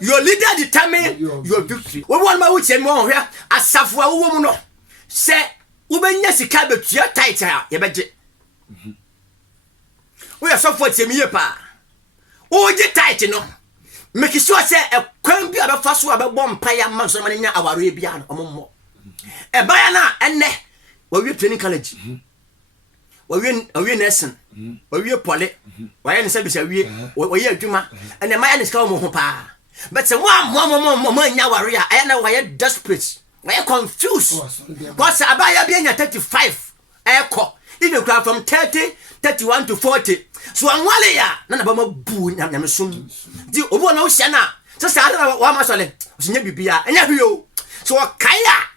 Your leader determine your victory. We want my witch and more here. As Safwa woman, say, Ubenya Sika betua title, ye budget. We are so for Temiapa. Oh, the title, no. Make sure say a queen be about first about one paya months of money our Arabian or more. A bayana and ne. We training college. We nursing. We poly. Why any service we Juma and the man is called pa. But some one in our area, I know why you're desperate. Why you confused? What's a buyer being at 35? Echo. Even crowd from 30, 31 to 40. So I'm Walia, none of them boon, I'm soon. Do you want no Shana? Just I don't know what my son was never be and you. So a Kaya.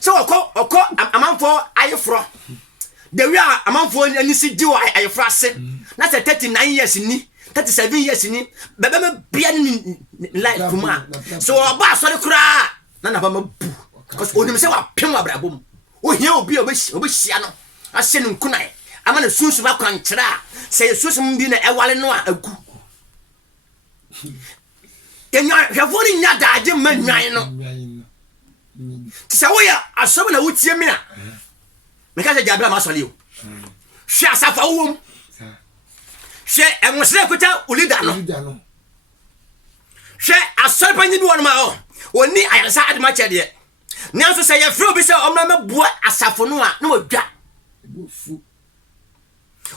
So a call, I'm for I fro. The we are among for any see do I frost. That's a 39 years in me, 37 years in me, but I'm being like Kuma. So a boss for the cry. None of them a boo. Because only say what Pima Brabum. Oh, he'll be a wish, Siano. I send him Kunai. I'm on a soon to contra. Say, Susan being a while a good. Then you have only not that I didn't know. So we are someone who would see me. Because I jabba masolio. She has a phone. She and was there with her Ulidano. She a serpent in one mile. Only I answered much idea. Now to say a few bits of my boy as Safonua, no jack.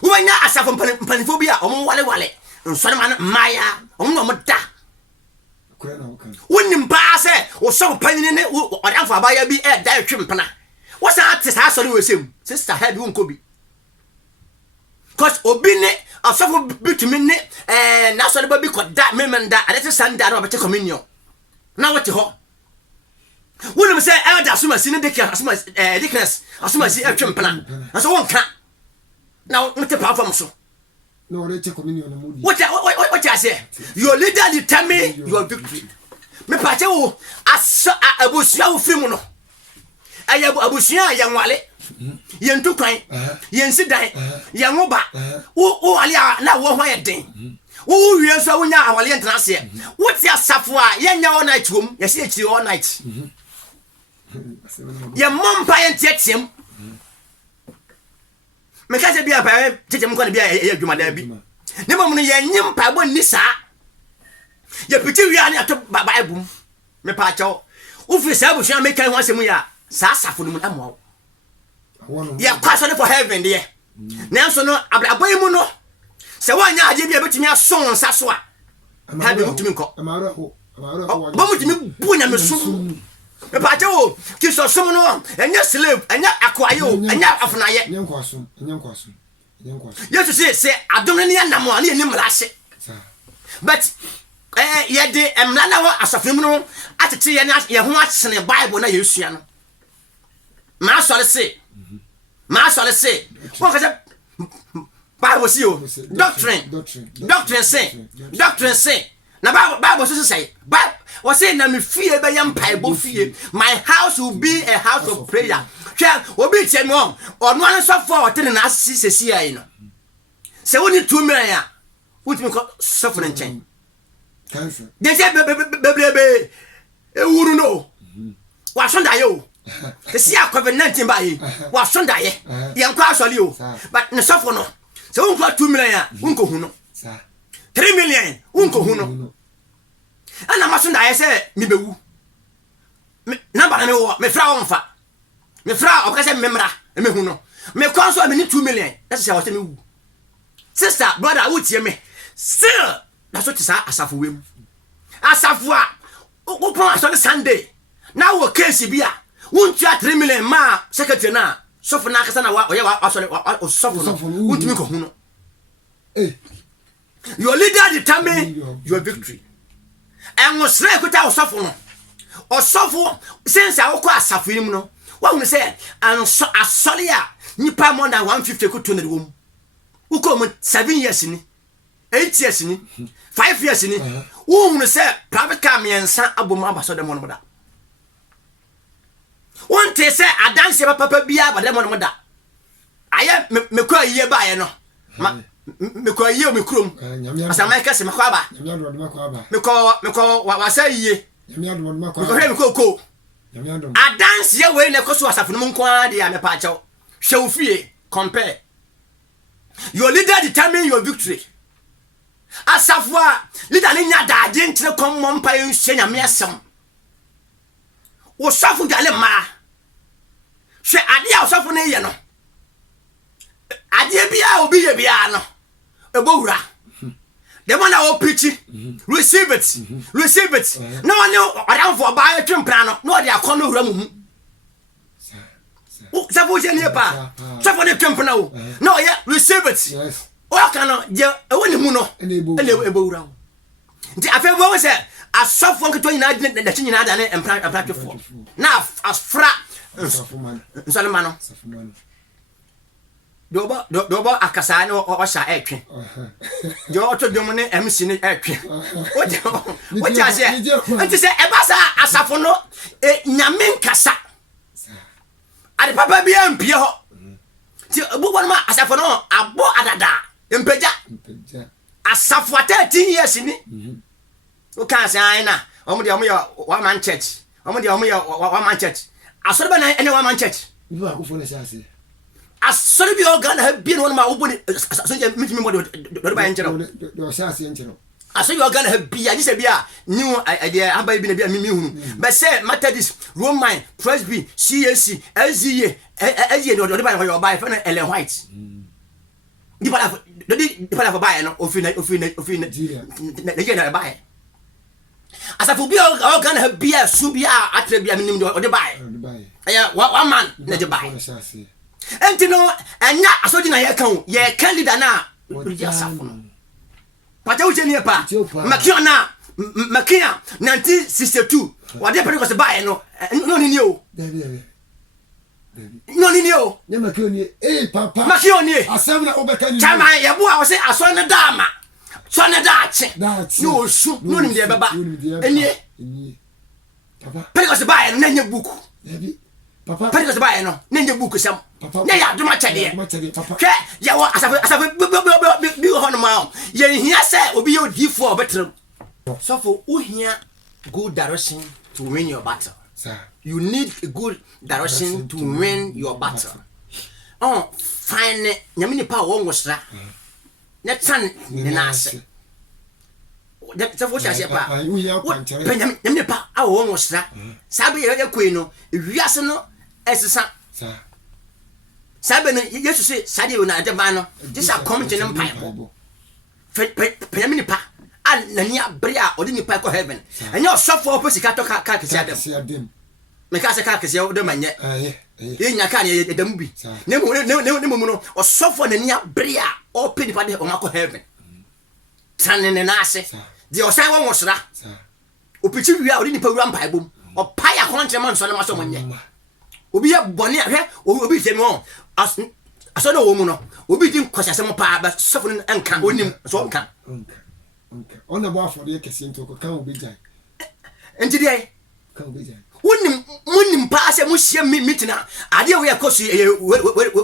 Who are not as a Paniphobia on Wale, and Solomon Maya, on no mata. Wouldn't pass or so penny in it, or Alpha Bayer be a direct chimpana. What's that artist has to do with him? Sister had one could be. Cause Obine, a suffer bitumen, and now so the baby got that memon that I let the son down of a communion. Now what you hope? Wouldn't say, as soon as I see the Dickness, as soon as I see a chimpana, and so one can't. Now, what the power from so? No, they take communion. What I say? Your leader determine your victory. Me pacho, as a bushia frimono. I have a bushia, young Wale. Yen too kind, yen sit down, young Oba. Oh, Alia, now what I think. Oh, we are so now, Walian Trasia. What's your Safwa? Yen all night room, yes, it's all night. Your mom pie takes him. Because be a parent, teach him going to be a human derby. Never money, young pabo nissa. Your pretty yarn to Bible. Me pacho. Ufis, I shall make once a year. Sassa for the Mamo. Ya question for heaven, dear. Now, so no, a boy mono. So why not give you a bit of song, Saswa? Have you to me call? But to me, Bunam soon. Me pacho, kiss or someone on, and yes, slave, and not acquire, and not of Naya. Young Quassum, young Quassum, young Quassum. Yes, say, I don't need no money in Malasse. But, yet they am not as a funeral at the tree and ask your watch in the Bible. Now you see, Master say, what was it? Bible see you, doctrine say. Now, Bible say, but was saying that me fear by young Bible fear. My house will be a house of prayer. Shall obey ten more or one so far telling us see I know. So only 2 million, which we call suffering chain. They said, baby, wouldn't know. What's on you? The sea COVID-19 by what's on die, young class or you, but no suffer no. So 2 million, uncle who know. 3 million, uncle who know. And I mustn't I say, me be woo. Number me flower fat. Me flower, because I remember, and me who know. Me console me need 2 million. That's how I tell me. Sister, brother, I would hear me. Still, that's what is a for him. As of what? Open us on Sunday. Now, what case be? Won't you 3 million ma secretary now? So for Nakasana, or suffer, won't you go? Your leader determine your victory. And was like without suffering. Or suffer since I walk as suffering. No, what we say, and so a solia, you pay more than 150 could to the room. Who come 7 years in 8 years in 5 years in it. Who say private car me and son abumaba so the one mother. One day say I dance about papa beer, but them one mother. I am me cry year by no. me ko ye me krom asama ka se me ko aba nyamia do ma ko aba me ko wa sa yiye nyamia do ma ko me ko hwe me ko nyamia do adanse ye we ne ko so asafo no nko ade ya me pa chaw hwe ofie compare your leader determine your victory asafo a leader ne nya daade ntire kom mo mpa ye hwe nyame asem wo safo gale ma hwe ade a safo ne ye no ade bia obi ye bia no ebowura the one that will preach receive it no one around for buy a twempra no no dey akọ no wura mu sa bo je ne pa sa for ne twempra o no yeah receive it o ka no je e woni mu no ene ebowura nti afebo wo se asofo nketo nyina da chinyina da ne empra twefo na asfra nsalema no dobo akasa ne o sha etwe jo oto dwom ne MC ne etwe o ja se enti se e basa asafo no nyame nkasa ade papa bi ampie ho ti bubo no ma asafo no abo adada empeja asafo 13 years ni o kan se aina omo de omo ya one man church omo de omo ya one man church asoro ba na ene one man church ibu akufo na se ase asori bi organ ha bi no ma wo boni so je mitimi mo do ba enchero do se ase enchero asori organ ha bi ya se bia new idea aba bi na bia mi hunu but say Methodist Roman Presby CAC LZA LZA do ba yo ba fa na Ellen White di pa la fa ba no ofina na je na ba asafu bi organ ha bia su bia atre bia mi nim do de ba ya one man na de ba enti no enya asoji na ye kan ye kan leader na uri asafo no pata uche ni pa makiona 1962 wade Pentecost ba no no ni o no ni o ne makioni papa makioni asem na obeka ni chama ye bo a wo se aso na dama so na dache no su no ni de baba eni papa Pentecost ba no na nya buku papa Pentecost ba no na nya buku sam na ya duma chede ke ya wo asafe bi ho no ma ye hia se obi ye odifo obetrem so for uhia good direction to win your battle sir you need a good direction to win your battle fine nyame ni pa wo ngosra na tan ni na ase so for share pa nyame ni pa a wo ngosra sabe ye kwei no wiase no esesa sir sabe no yesu se sade na de ba no this are come to them pipe nyame ni pa na ni abre a odi ni pa ko heaven enya osofo opposite to ka kesi adem me ka se ka kesi o de manye nya ka ne edam bi ne mu no osofo na ni abre a open ni pa de o ma ko heaven tanene na ase de osan wo nwosra opichi wi a odi ni pa wura mpa bom o pa ya kontre man so le ma so manye obi ya boni ahwe obi temi won aso no wo mu no obi din kwasase mo pa ba sofo no enka onim so nka ona bo afọ de kesi ntoko kan obi jan enti de kan obi jan wonim pa se mo hia mitina ade we yakosu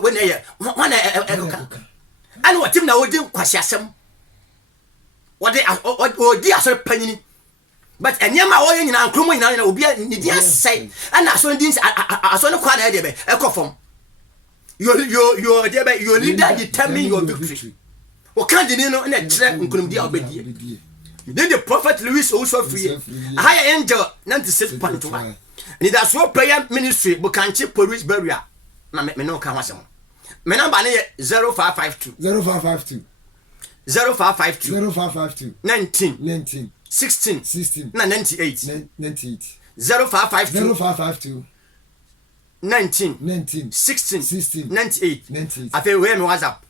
we na ye wana ana watim na wodi kwasiasem wodi aso panyini but enyama wo nyina nkromo nyina na obi ni dia sai ana aso ndin aso ne kwa na de be ekofom your leader determine your victory o kan de no na tre nkrom dia obedie then the prophet Louis also free higher angel 96.1 and that's what prayer ministry bukanchi police barrier na me no ka hwasem me number na 0552 19 16 na 98 0552 19 16 98 afi we me WhatsApp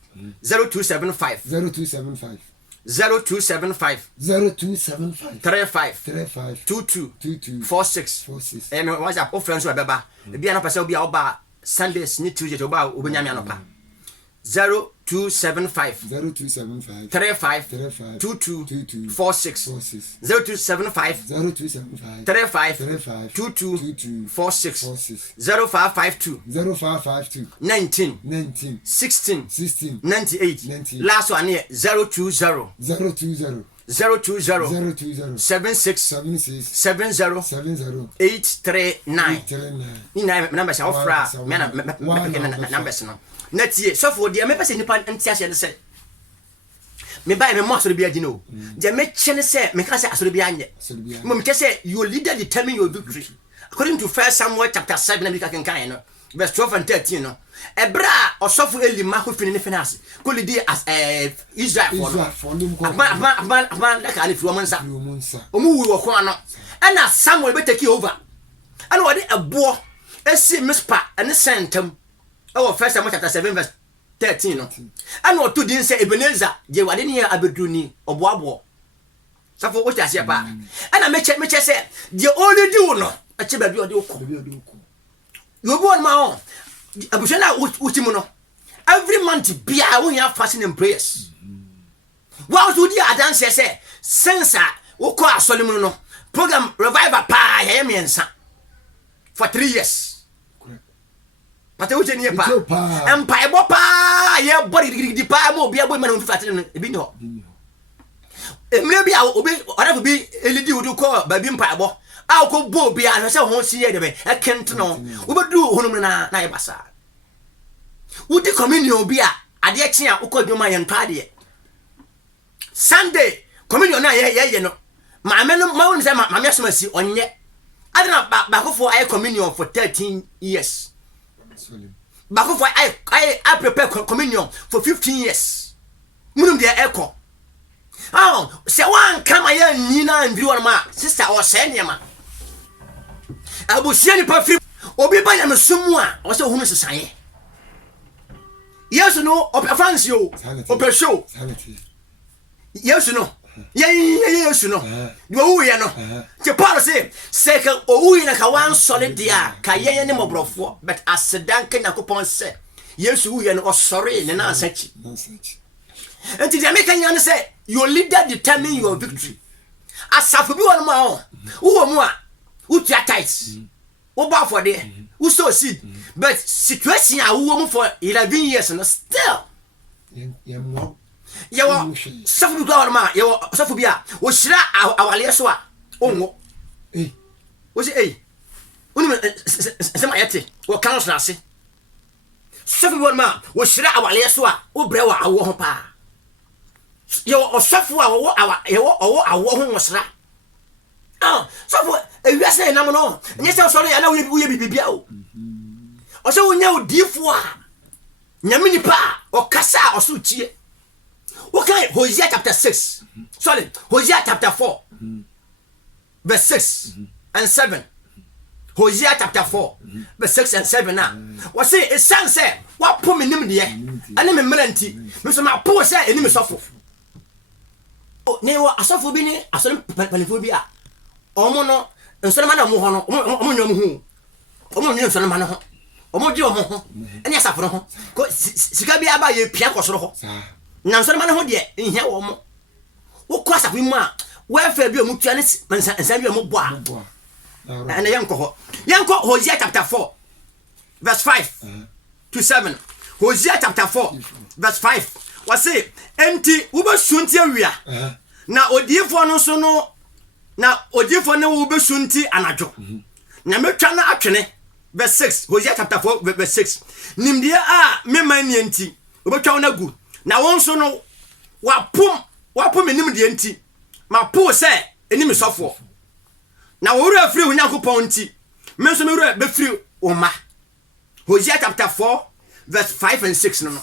0275 35 22 46 me WhatsApp o friends we beba e bia na pese obi a oba Sundays ni Tuesday oba obenya me anopa 0275 0275 35 35 22 22 46 46 0275 0275 35 35 22 22 46 46 0552 0552 19 19 16 16 98 98 last one here 020 020 020 020 76 76 70 70 839 839 ina numbers are fra me na numbers no na tie so for dia me pese nipa ntia hye ne se me buy me mo asoro bia di no je me chene se me ka se asoro bia anye mo me se your leader determine your victory according to 1 Samuel chapter 7 na bi ka kan no verse 12 and 13 no ebra osofo elima ho fini ne finance ko lead as Israel for no ama da ka ne fi o monsa omu wi wo ko ano na Samuel be take over ana wode ebo esi mispa ene sentam oh 1 Samuel chapter 7 verse 13 no ana oto din se Ebenezer je wade ne abeduni oboabo safo o tiase pa ana meche se je only do no ache ba bi ode okọ you go on my own abushana utimu no every month bia we have fasting and prayers what do the dance say since we call asolimu no program revival pa ya miensa for 3 years pate wo jeni pa empire bo pa ye body di pa mo bia boy man fasting no ebi no emre bia obi orafo bi elidi wo do call ba bi empire bo a ko bo bia no se ho si ye de be e kent no wo bedu honum na ye basa wudi communion bia ade e chia wo ko dwoma ye ntade Sunday communion na ye no ma me no ma won se ma me asoma si onye adena ba ko for ay communion for 13 years ba ko for I prepare communion for 15 years munum de eko se wan kama ye nyina ndiri won ma sister o se nyema abusia ni pa free obi ba nyame sumu a o se hunu sesaye yes no offense yo open show yes no yes no do wo ye no che Paul say ka owu ye na ka wan solid dia ka ye ne mobrofo but asedan ka Yakobon say yesu wu ye no osore ne na asachi enti dia make nyan say your leader determine your victory asafu bi won ma o wo mu a utu tight wo ba for there who sow seed but situation a wo mu for 11 years no still yawo safu bi won ma yawo safu bi a wo shira awale so a onwo wo say unu sema yete wo kan so ase safu bi won ma wo shira awale so a wo bre wa awo ho pa yawo osafu a wo awo ho wosra safu ewiase na mo no nye se sori ya na wo ye bibia o se wo nya odifo a nyame nipa o kasa o so tie wo kai Hosea chapter 6 sorry Hosea chapter 4 verse 6 and 7 Hosea chapter 4 verse 6 and 7 na wo say e san say wa po menim de ane me mmeranti me so ma po say eni me sofo o ne wo asofo bi ni asori palifo bi a omo no nsoro ma na mo ho no omo nyom hu omo nyom nsoro ma no ho omo di omo ho ene asafo no ho ko sika bi aba ye pia ko soro ho na nsoro ma no ho de nhia wo mo wo ko asafo mu a wo afa bi omo tua ne nsan bi omo bo a ene yanko Hosea chapter 4 verse 5 to 7 Hosea chapter 4 verse 5 wa say enti wo be sunti awia na odifo no so no na odifo ne wo be sunti anadwo na metwa na atwene verse 6 Hosea chapter 4 verse 6 nimdie a mema ni enti wo betwa na gu na won so no wapom nimdie enti ma po se enimi sofo na wo wura free Yakobon enti me so me wura be free o ma Hosea chapter 4 verse 5 and 6 no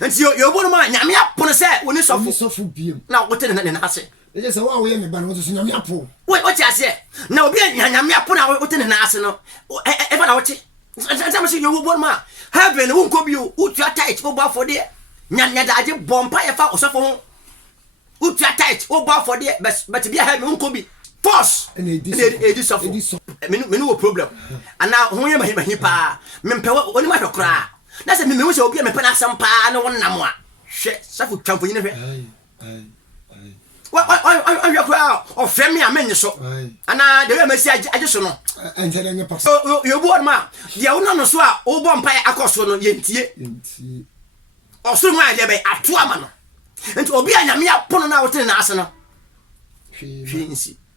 enti yo bo no ma nyame apono se woni sofo biem na wote ne na ase eje se wa wo ye me ba no so nyame apo we oti ase na obi nyame apo na wote ne na ase no e fa na wote nsam se yo bo no ma heaven wo nko bi o utu tight wo ba for there nyanya da age bompa ye fa osofo ho utu tight wo ba for there but be heaven wo nko bi force edi sofo menu wo problem ana ho ye mahi pa me mpe woni ma hwekra na se me wo se obi a me pena asam pa na wonnam a hwe safo twampo nyine hwe wa hwekura o frame a menye so ana de we masi age so no enjere nye pass yo bo ma de wo no so a wo bo mpa akoso no yentie oso mu ade be ato ama no enti obi anyame apono na wote na ase no hwinsi